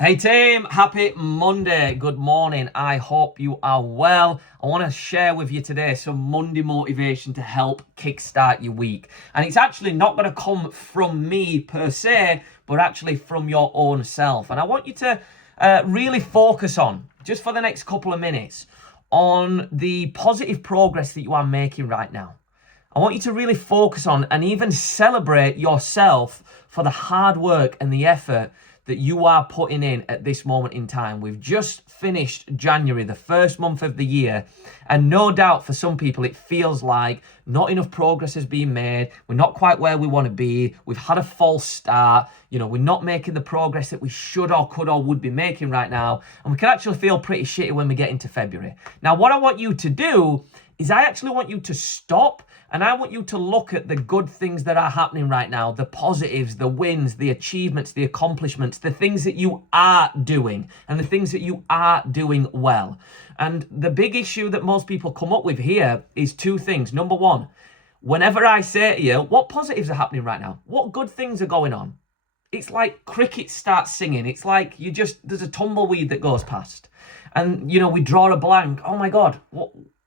Hey team, happy Monday. Good morning. I hope you are well. I want to share with you today some Monday motivation to help kickstart your week. And it's actually not going to come from me per se, but actually from your own self. And I want you to really focus on, just for the next couple of minutes, on the positive progress that you are making right now. I want you to really focus on and even celebrate yourself for the hard work and the effort that you are putting in at this moment in time. We've just finished January, the first month of the year, and no doubt for some people it feels like not enough progress has been made. We're not quite where we want to be. We've had a false start. We're not making the progress that we should or could or would be making right now, and we can actually feel pretty shitty when we get into February. Now, what I want you to do is I actually want you to stop and I want you to look at the good things that are happening right now, the positives, the wins, the achievements, the accomplishments, the things that you are doing and the things that you are doing well. And the big issue that most people come up with here is two things. Number one, whenever I say to you, what positives are happening right now? What good things are going on? It's like crickets start singing. It's like there's a tumbleweed that goes past. And, we draw a blank. Oh my God,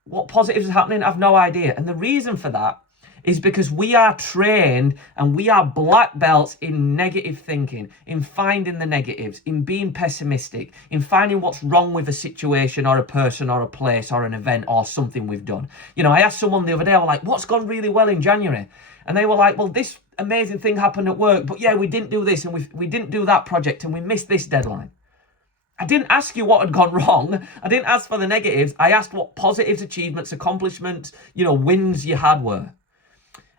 what positives are happening? I've no idea. And the reason for that is because we are trained and we are black belts in negative thinking, in finding the negatives, in being pessimistic, in finding what's wrong with a situation or a person or a place or an event or something we've done. I asked someone the other day, I was like, what's gone really well in January? And they were like, well, this amazing thing happened at work, but yeah, we didn't do this and we didn't do that project and we missed this deadline. I didn't ask you what had gone wrong. I didn't ask for the negatives. I asked what positives, achievements, accomplishments, wins you had were.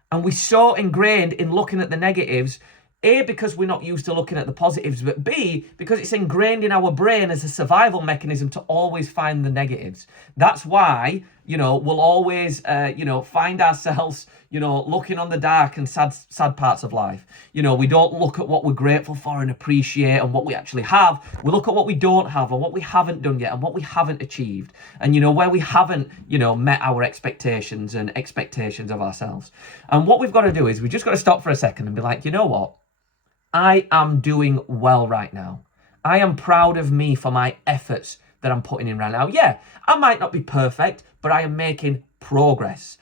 And we're so ingrained in looking at the negatives, A, because we're not used to looking at the positives, but B, because it's ingrained in our brain as a survival mechanism to always find the negatives. That's why, we'll always, find ourselves, looking on the dark and sad parts of life. We don't look at what we're grateful for and appreciate and what we actually have. We look at what we don't have and what we haven't done yet and what we haven't achieved. And, where we haven't, met our expectations and expectations of ourselves. And what we've got to do is we've just got to stop for a second and be like, you know what? I am doing well right now. I am proud of me for my efforts that I'm putting in right now. Yeah, I might not be perfect, but I am making progress.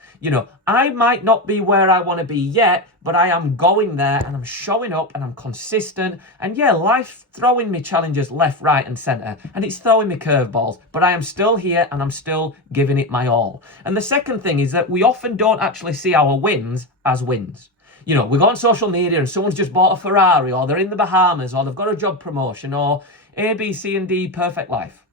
I might not be where I want to be yet, but I am going there and I'm showing up and I'm consistent. And yeah, life's throwing me challenges left, right, and center. And it's throwing me curveballs, but I am still here and I'm still giving it my all. And the second thing is that we often don't actually see our wins as wins. We go on social media and someone's just bought a Ferrari or they're in the Bahamas or they've got a job promotion or A, B, C, and D, perfect life.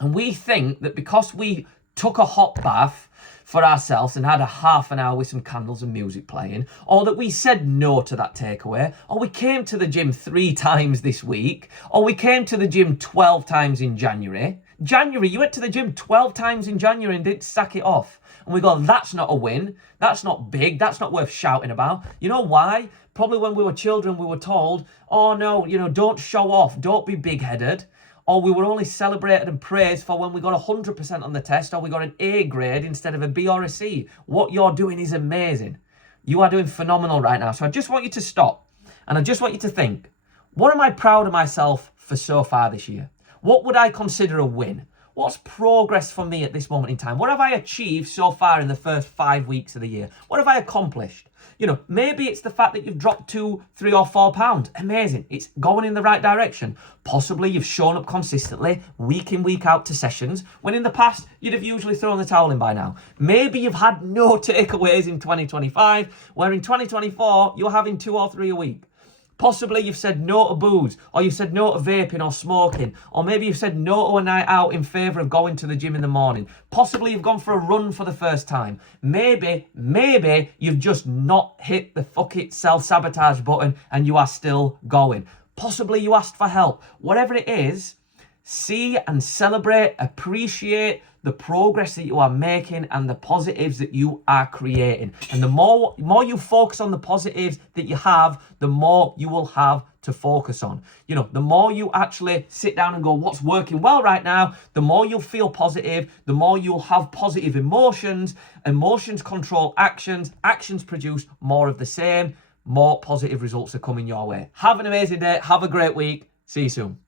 And we think that because we took a hot bath for ourselves and had a half an hour with some candles and music playing, or that we said no to that takeaway, or we came to the gym 3 times this week, or we came to the gym 12 times in January. You went to the gym 12 times in January and didn't sack it off. And we go, that's not a win. That's not big. That's not worth shouting about. You know why? Probably when we were children, we were told, oh no, don't show off. Don't be big-headed. Or we were only celebrated and praised for when we got 100% on the test or we got an A grade instead of a B or a C. What you're doing is amazing. You are doing phenomenal right now. So I just want you to stop and I just want you to think, what am I proud of myself for so far this year? What would I consider a win? What's progress for me at this moment in time? What have I achieved so far in the first 5 weeks of the year? What have I accomplished? Maybe it's the fact that you've dropped 2, 3, or 4 pounds. Amazing. It's going in the right direction. Possibly you've shown up consistently, week in, week out to sessions, when in the past you'd have usually thrown the towel in by now. Maybe you've had no takeaways in 2025, where in 2024 you're having 2 or 3 a week. Possibly you've said no to booze, or you've said no to vaping or smoking, or maybe you've said no to a night out in favour of going to the gym in the morning. Possibly you've gone for a run for the first time. Maybe you've just not hit the fuck it self-sabotage button and you are still going. Possibly you asked for help. Whatever it is, see and celebrate, appreciate the progress that you are making and the positives that you are creating. And the more you focus on the positives that you have, the more you will have to focus on. The more you actually sit down and go, what's working well right now, the more you'll feel positive, the more you'll have positive emotions. Emotions control actions. Actions produce more of the same. More positive results are coming your way. Have an amazing day. Have a great week. See you soon.